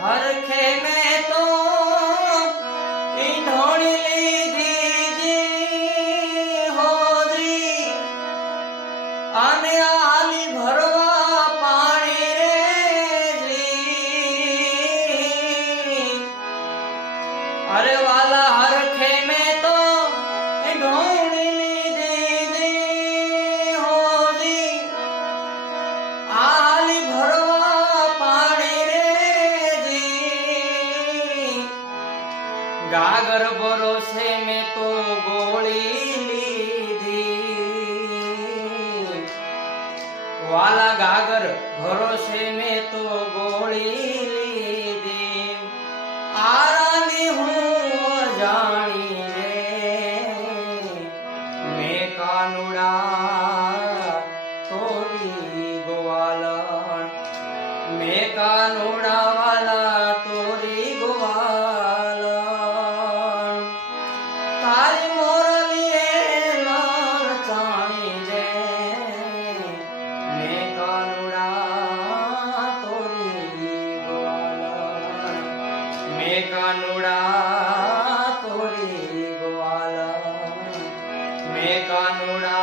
हरखे में तो ढोली लीधी होरी आने आली भरवा पानी रे जी। अरे वाला हरखे में तो ढोली लीधी होरी आली भरवा गागर भरोसे में तो गोली लीधी वाला गागर भरोसे में तो गोली लीधी आरानी हूँ जानी रे मैं कानुड़ा तोरी गोवालन मैं कानुड़ा वाला तोरी गोवाल तारी मोरलिए लाल चाणी रे मैं कानुड़ा तोरी गोवालन मैं कानुड़ा तोरी गोवालन मैं कानुड़ा